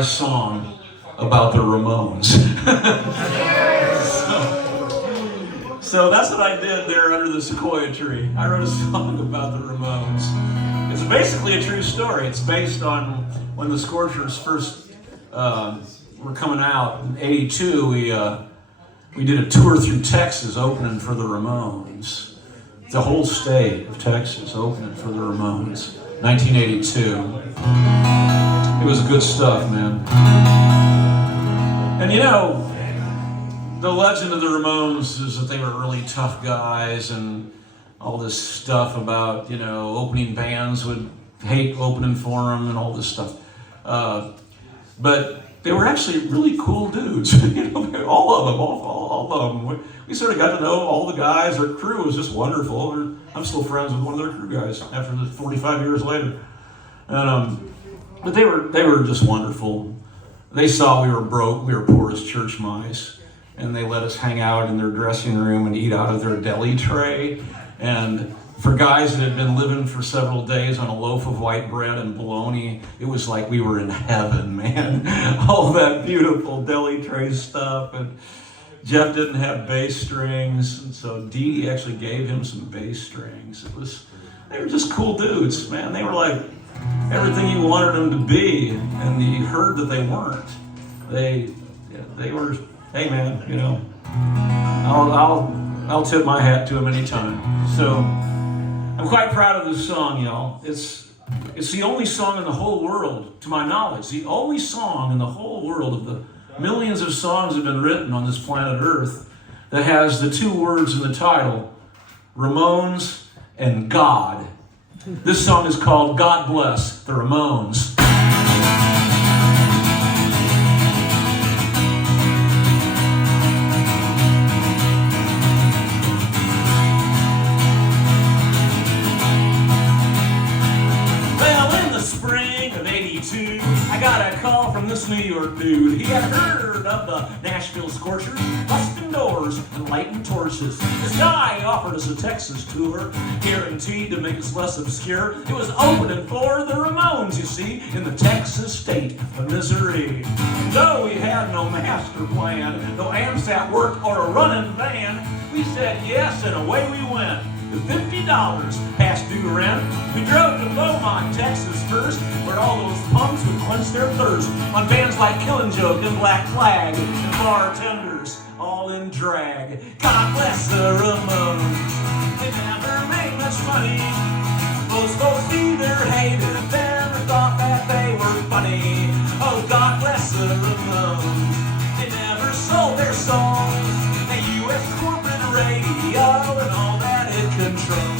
A song about the Ramones. so that's what I did there under the sequoia tree. I wrote a song about the Ramones. It's basically a true story. It's based on when the Scorchers first were coming out in '82. We did a tour through Texas opening for the Ramones. The whole state of Texas opening for the Ramones. 1982. It was good stuff, man. And you know, the legend of the Ramones is that they were really tough guys and all this stuff about, you know, opening bands would hate opening for them and all this stuff. But they were actually really cool dudes. You know, all of them, all of them. We sort of got to know all the guys. Their crew was just wonderful. I'm still friends with one of their crew guys after 45 years later. And, but they were just wonderful. They saw we were broke, we were poor as church mice, and they let us hang out in their dressing room and eat out of their deli tray. And for guys that had been living for several days on a loaf of white bread and bologna, it was like we were in heaven, man. All that beautiful deli tray stuff. And Jeff didn't have bass strings, and so Dee Dee actually gave him some bass strings. They were just cool dudes, man. They were like everything you wanted them to be, and you heard that they weren't. They were. Hey, man, you know, I'll tip my hat to them anytime. So I'm quite proud of this song, y'all. It's the only song in the whole world, to my knowledge, the only song in the whole world of the millions of songs that have been written on this planet Earth that has the two words in the title, Ramones and God. This song is called God Bless the Ramones. Well, in the spring of '82, I got a call from this New York dude. He had heard of the Nashville Scorchers, busting doors and lighting torches. This guy offered us a Texas tour, guaranteed to make us less obscure. It was opening for the Ramones, you see, in the Texas state of Missouri. And though we had no master plan, no amps at work or a running van, we said yes and away we went. With $50 past due rent, we drove to Beaumont, Texas first, where all those punks would quench their thirst on bands like Killing Joke and Black Flag and Bartenders, all in drag. God bless the Ramones. They never made much money. Most folks either hated them or thought that they were funny. Oh, God bless the Ramones. They never sold their songs. The U.S. corporate radio and all that it controls.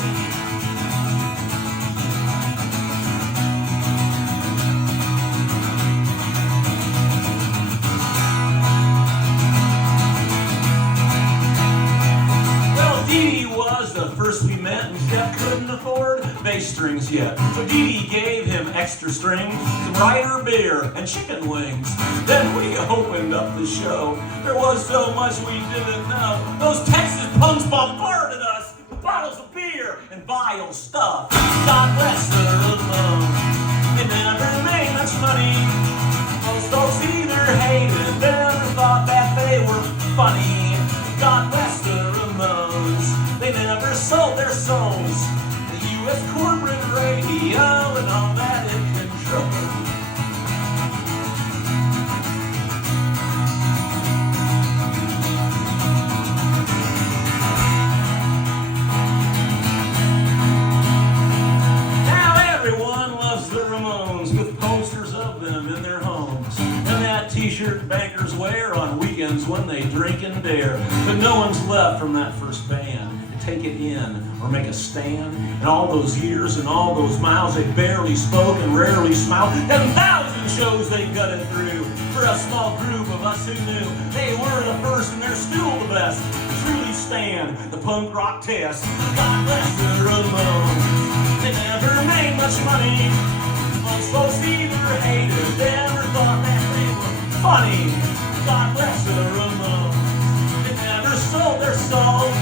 Dee Dee was the first we met, and Jeff couldn't afford bass strings yet. So Dee Dee gave him extra strings, some Ryder beer, and chicken wings. Then we opened up the show. There was so much we didn't know. Those Texas punks bombarded us with bottles of beer and vile stuff. God bless the Ramones. They never made much money. Most folks either hated them or thought that they were funny. God bless the Ramones. They never sold their souls. The U.S. corporate radio and all that it controls. Now everyone loves the Ramones with posters of them in their homes. And that t-shirt bankers wear on weekends when they drink and dare. But no one's left from that first band to take it in or make a stand. And all those years and all those miles, they barely spoke and rarely smiled. 10,000 shows they gutted through for a small group of us who knew they were the first and they're still the best to truly stand the punk rock test. God bless the Ramones. They never made much money. Most folks either hated them or thought that they were funny. God bless the Ramones. They never sold their soul.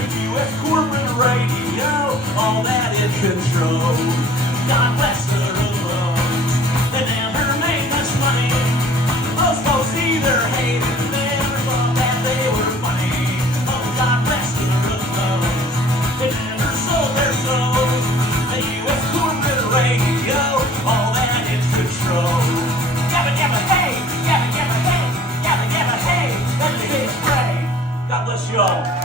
The U.S. corporate radio, all that it controls. God bless the Ramones. They never made much money. y'all.